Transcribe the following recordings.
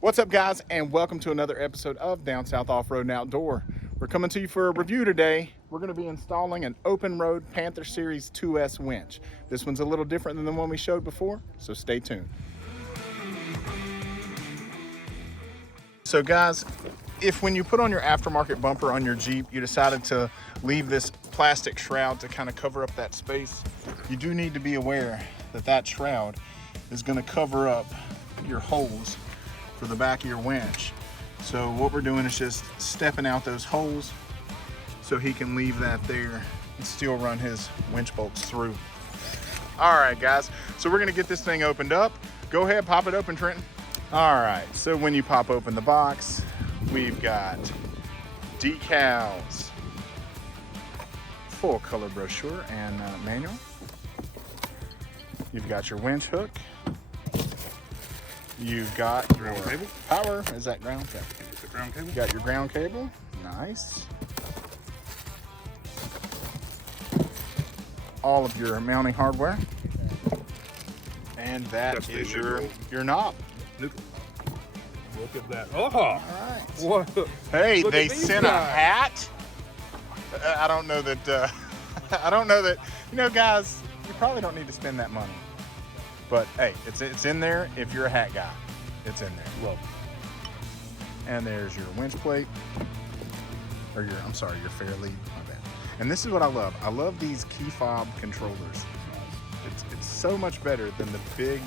What's up, guys, and welcome to another episode of Down South Off-Road and Outdoor. We're coming to you for a review today. We're going to be installing an OPENROAD Panther Series 2S winch. This one's a little different than the one we showed before, so stay tuned. So guys, if when you put on your aftermarket bumper on your Jeep, you decided to leave this plastic shroud to kind of cover up that space, you do need to be aware that that shroud is going to cover up your holes for the back of your winch. So what we're doing is just stepping out those holes so he can leave that there and still run his winch bolts through. All right, guys, so we're gonna get this thing opened up. Go ahead, pop it open, Trenton. All right, so when you pop open the box, we've got decals, full color brochure and manual. You've got your winch hook. You've got your ground cable. Power. Is that ground cable? It's a ground cable. You got your ground cable. Nice. All of your mounting hardware. And that is your knob. Look at that. Oh! All right. What? Hey, Look they at these sent a guys. hat. I don't know that. I don't know that. You know, guys, you probably don't need to spend that money. But hey, it's in there if you're a hat guy. It's in there. Love. And there's your winch plate, or your Fairlead, my bad. And this is what I love. I love these key fob controllers. It's so much better than the big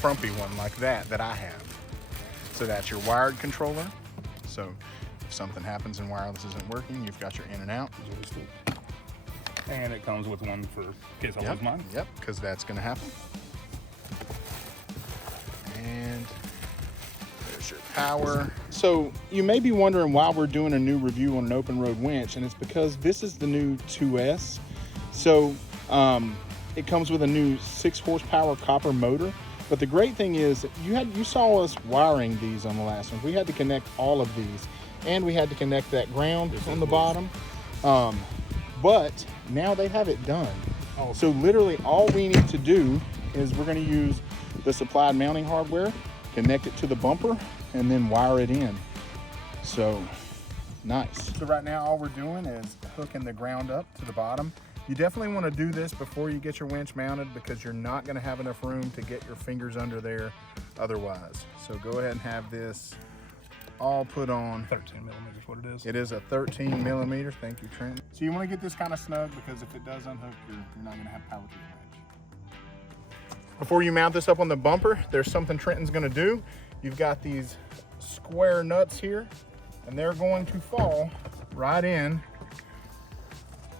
frumpy one like that I have. So that's your wired controller. So if something happens and wireless isn't working, you've got your in and out. And it comes with one for in case I lose mine. Yep, because that's going to happen. And there's your power. So you may be wondering why we're doing a new review on an OPENROAD winch, and it's because this is the new 2S. So it comes with a new 6 horsepower copper motor. But the great thing is you saw us wiring these on the last one. We had to connect all of these, and we had to connect that ground on the bottom. But now they have it done. Oh. So literally all we need to do is we're going to use the supplied mounting hardware, connect it to the bumper, and then wire it in. So nice. So right now all we're doing is hooking the ground up to the bottom. You definitely want to do this before you get your winch mounted because you're not going to have enough room to get your fingers under there otherwise. So go ahead and have this all put on. 13 millimeters, what it is. It is a 13 millimeter. Thank you, Trent. So you want to get this kind of snug because if it does unhook, you're not going to have power to the winch. Before you mount this up on the bumper, there's something Trenton's going to do. You've got these square nuts here, and they're going to fall right in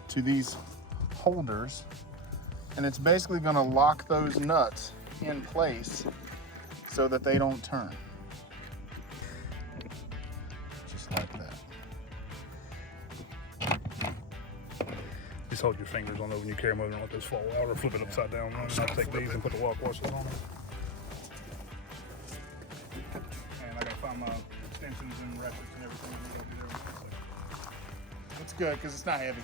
to these holders, and it's basically going to lock those nuts in place so that they don't turn. Just like that. Just hold your fingers on those when you carry them over and let those fall out, or flip it upside down. And I'll take these and put the walk wash on them. And I gotta find my extensions and ratchets and everything. It's good because it's not heavy.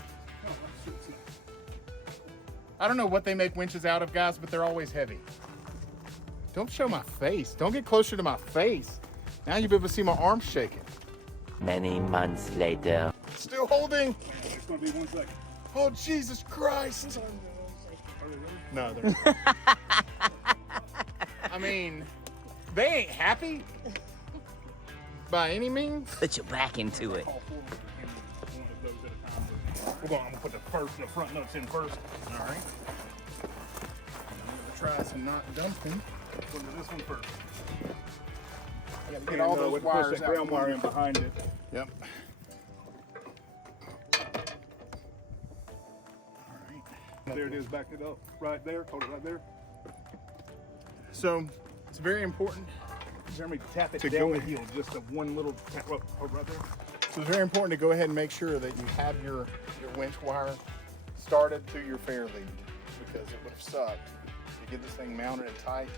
I don't know what they make winches out of, guys, but they're always heavy. Don't show my face. Don't get closer to my face. Now you'll be able to see my arms shaking. Many months later. Still holding. It's gonna be 1 second. Oh, Jesus Christ. No, they're I mean, they ain't happy by any means. Put your back into it. All 4 of them in one of those at a time. I'm gonna put the front nuts in first. All right. I'm gonna try some not dumping. Put this one first. I gotta get all those wires Push that out. ground wire in behind it. Yep. There it is, back it up right there, hold it right there. So it's very important. Jeremy, tap it To down go the in. heel, just a one little tap up right there. So it's very important to go ahead and make sure that you have your winch wire started to your Fairlead, because it would have sucked to get this thing mounted and tight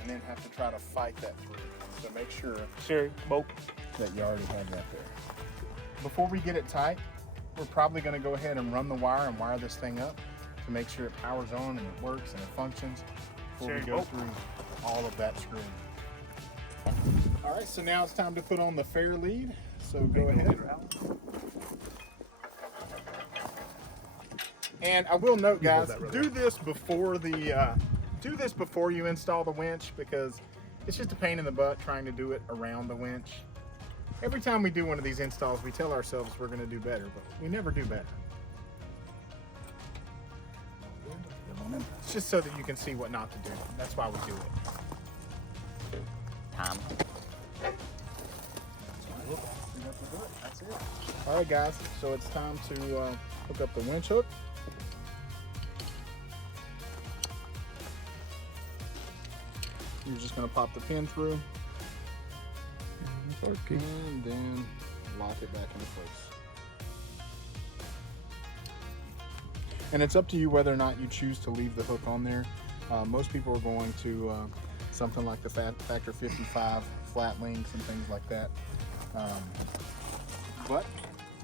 and then have to try to fight that through. So make sure that you already have that there. Before we get it tight, we're probably going to go ahead and run the wire and wire this thing up to make sure it powers on and it works and it functions before we go through all of that screwing. All right, right, so now it's time to put on the Fairlead. So go ahead. And I will note, guys, do this before you install the winch, because it's just a pain in the butt trying to do it around the winch. Every time we do one of these installs, we tell ourselves we're going to do better, but we never do better. It's just so that you can see what not to do. That's why we do it. Tom. That's it. All right, guys, so it's time to hook up the winch hook. You're just going to pop the pin through and then lock it back into place. And it's up to you whether or not you choose to leave the hook on there. Most people are going to something like the Factor 55 flat links and things like that. But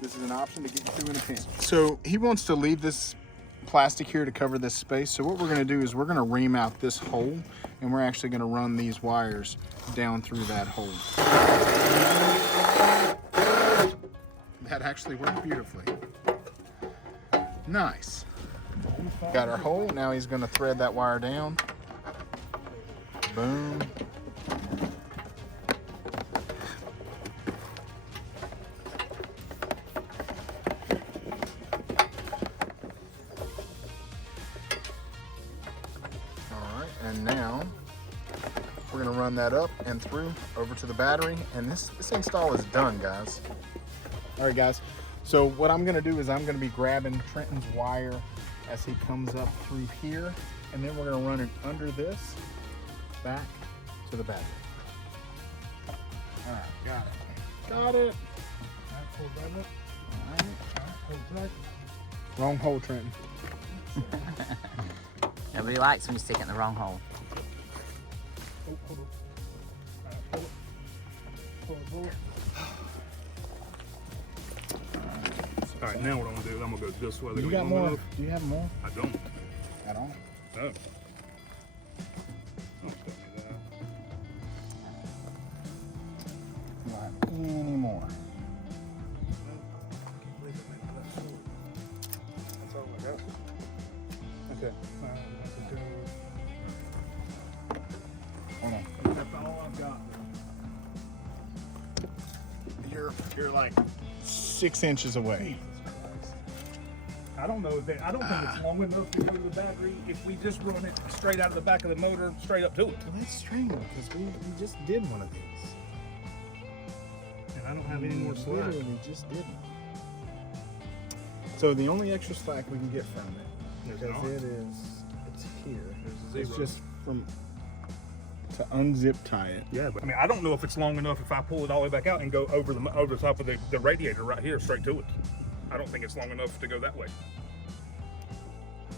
this is an option to get you through in a pinch. So he wants to leave this plastic here to cover this space. So what we're going to do is we're going to ream out this hole, and we're actually going to run these wires down through that hole. That actually worked beautifully. Nice. Got our hole. Now he's going to thread that wire down. Boom. And now we're going to run that up and through over to the battery, and this install is done, guys. All right, guys, so what I'm going to do is I'm going to be grabbing Trenton's wire as he comes up through here, and then we're going to run it under this back to the battery. All right, got it. All right. Wrong hole, Trenton. Nobody likes when you stick it in the wrong hole. All right, now what I'm gonna do is I'm gonna go this way. You got more? Do you have more? I don't. At all? No. Not anymore. That's all I got. Okay. Hold on. That's all I've got. You're like 6 inches away. I don't know that. I don't think it's long enough to go to the battery if we just run it straight out of the back of the motor, straight up to it. Well, that's strange because we just did one of these. And I don't have any more slack. Literally just did one. So the only extra slack we can get from it, because it's here. It's just from to unzip tie it. Yeah, but I mean, I don't know if it's long enough if I pull it all the way back out and go over the top of the radiator right here, straight to it. I don't think it's long enough to go that way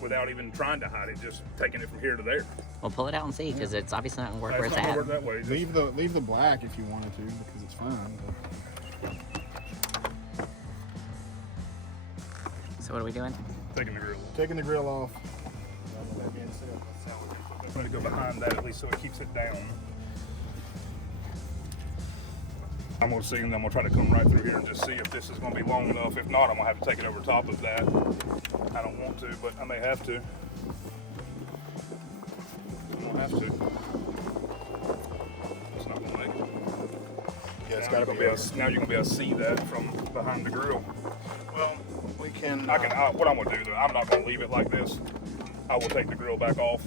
without even trying to hide it, just taking it from here to there. Well, pull it out and see, because it's obviously not going to work where it's not at. gonna work that way. Leave the black if you wanted to, because it's fine. So what are we doing? Taking the grill. Taking the grill off. I'm going to go behind that at least so it keeps it down. I'm going to see, and then I'm going to try to come right through here and just see if this is going to be long enough. If not, I'm going to have to take it over top of that. I don't want to, but I may have to. I'm going to have to. It's not going to make it. Yeah, it's got to be. Now you're going to be able to see that from behind the grill. Well, we can. What I'm going to do, though, I'm not going to leave it like this. I will take the grill back off,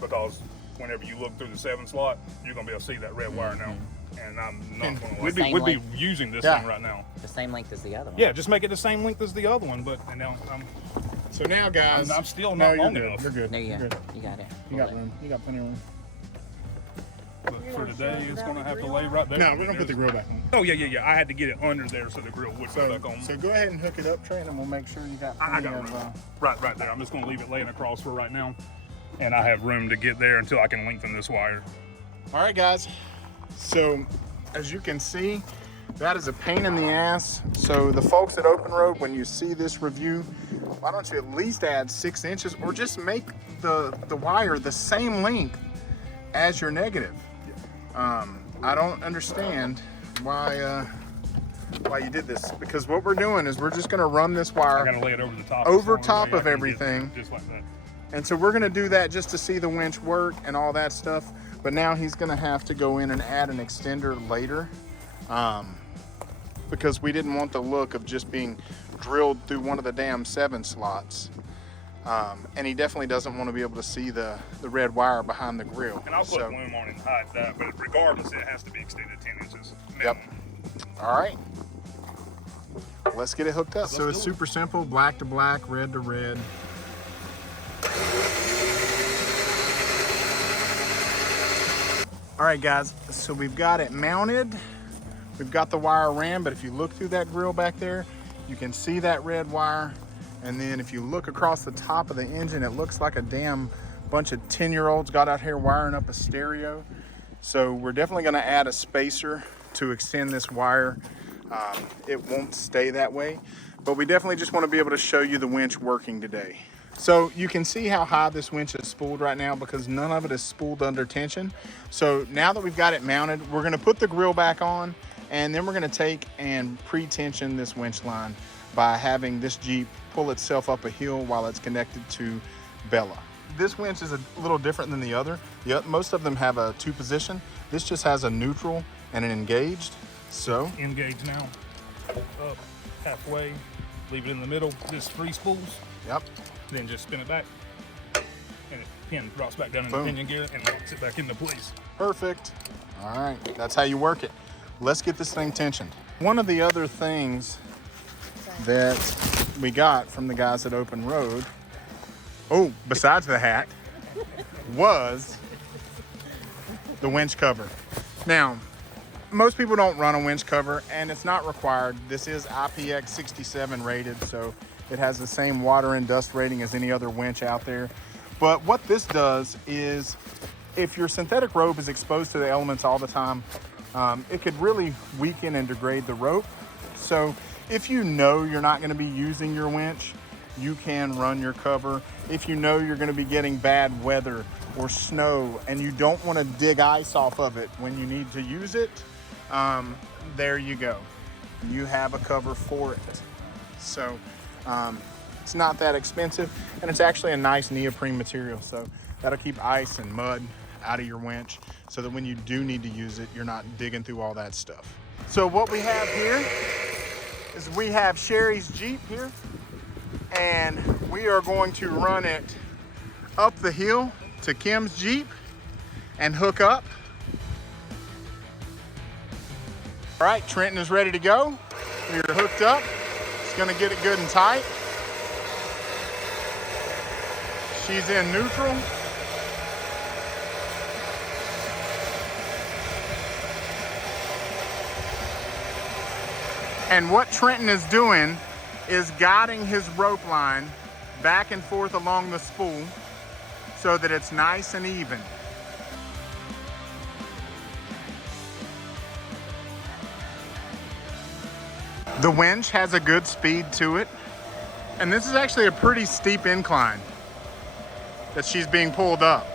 because whenever you look through the 7 slot, you're going to be able to see that red wire now. And I'm not going to. We'd be using this thing right now. The same length as the other one. Yeah, just make it the same length as the other one. But and now So now, guys, I'm still not long good. enough. You're good. No, You're good. you got it. You got room. You got plenty of room. But for today, it's going to have to lay right there. No, we're gonna put the grill back on. Oh yeah. I had to get it under there so the grill would go back on. So go ahead and hook it up, Trent, and we'll make sure you got plenty I got of. room. Right there. I'm just going to leave it laying across for right now, and I have room to get there until I can lengthen this wire. All right, guys. So as you can see, that is a pain in the ass. So the folks at OPENROAD, when you see this review, why don't you at least add 6 inches, or just make the wire the same length as your negative. I don't understand why you did this, because what we're doing is we're just going to run this wire I gotta lay it over the top. over top of everything. Just like that. And so we're going to do that just to see the winch work and all that stuff. But now he's going to have to go in and add an extender later, because we didn't want the look of just being drilled through one of the damn 7 slots. And he definitely doesn't want to be able to see the red wire behind the grill. And I'll put a loom on it and hide that, but regardless, it has to be extended 10 inches. Yep. All right. Let's get it hooked up. So it's super simple, black to black, red to red. All right, guys, so we've got it mounted. We've got the wire ran, but if you look through that grill back there, you can see that red wire. And then if you look across the top of the engine, it looks like a damn bunch of 10-year-olds got out here wiring up a stereo. So we're definitely gonna add a spacer to extend this wire. It won't stay that way, but we definitely just wanna be able to show you the winch working today. So you can see how high this winch is spooled right now, because none of it is spooled under tension. So now that we've got it mounted, we're gonna put the grill back on, and then we're gonna take and pre-tension this winch line by having this Jeep pull itself up a hill while it's connected to Bella. This winch is a little different than the other. Most of them have a 2 position. This just has a neutral and an engaged. So Engage now, up halfway, leave it in the middle, just 3 spools. Yep. Then just spin it back, and the pin drops back down in Boom. the pinion gear and locks it back into place. Perfect. All right, that's how you work it. Let's get this thing tensioned. One of the other things that we got from the guys at OPENROAD, besides the hat, was the winch cover. Now, most people don't run a winch cover, and it's not required. This is IPX67 rated, so it has the same water and dust rating as any other winch out there. But what this does is, if your synthetic rope is exposed to the elements all the time, it could really weaken and degrade the rope. So if you know you're not going to be using your winch, you can run your cover. If you know you're going to be getting bad weather or snow and you don't want to dig ice off of it when you need to use it, there you go. You have a cover for it. So it's not that expensive, and it's actually a nice neoprene material, so that'll keep ice and mud out of your winch, so that when you do need to use it, you're not digging through all that stuff. So what we have here is we have Sherry's Jeep here, and we are going to run it up the hill to Kim's Jeep and hook up. All right, Trenton is ready to go. We are hooked up. It's gonna get it good and tight. She's in neutral. And what Trenton is doing is guiding his rope line back and forth along the spool so that it's nice and even. The winch has a good speed to it, and this is actually a pretty steep incline that she's being pulled up.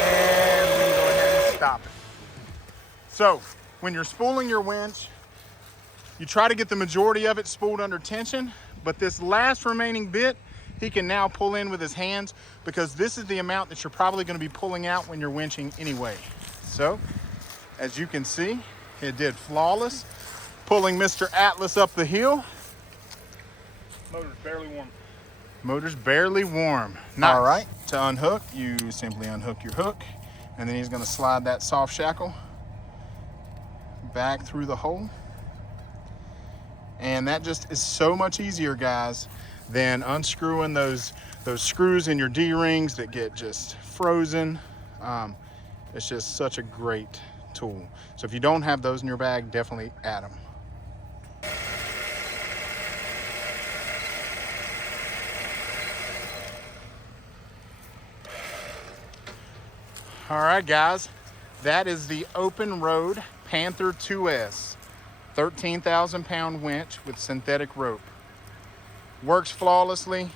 And we can go ahead and stop it. So when you're spooling your winch, you try to get the majority of it spooled under tension, but this last remaining bit, he can now pull in with his hands, because this is the amount that you're probably going to be pulling out when you're winching anyway. So, as you can see, it did flawless, pulling Mr. Atlas up the hill. Motor's barely warm. Motor's barely warm. Nice. All right. To unhook, you simply unhook your hook, and then he's going to slide that soft shackle back through the hole. And that just is so much easier, guys, than unscrewing those screws in your D-rings that get just frozen. It's just such a great tool. So if you don't have those in your bag, definitely add them. All right, guys, that is the OPENROAD Panther 2S, 13,000 pound winch with synthetic rope. Works flawlessly.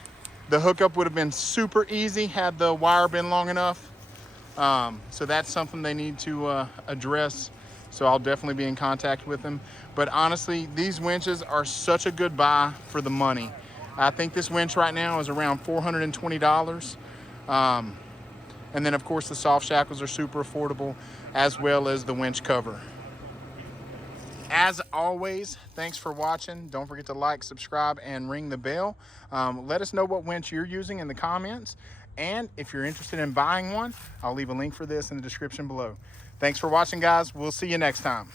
The hookup would have been super easy had the wire been long enough. So that's something they need to address. So I'll definitely be in contact with them. But honestly, these winches are such a good buy for the money. I think this winch right now is around $420. And then of course the soft shackles are super affordable, as well as the winch cover. As always, thanks for watching. Don't forget to like, subscribe, and ring the bell. Let us know what winch you're using in the comments. And if you're interested in buying one, I'll leave a link for this in the description below. Thanks for watching, guys. We'll see you next time.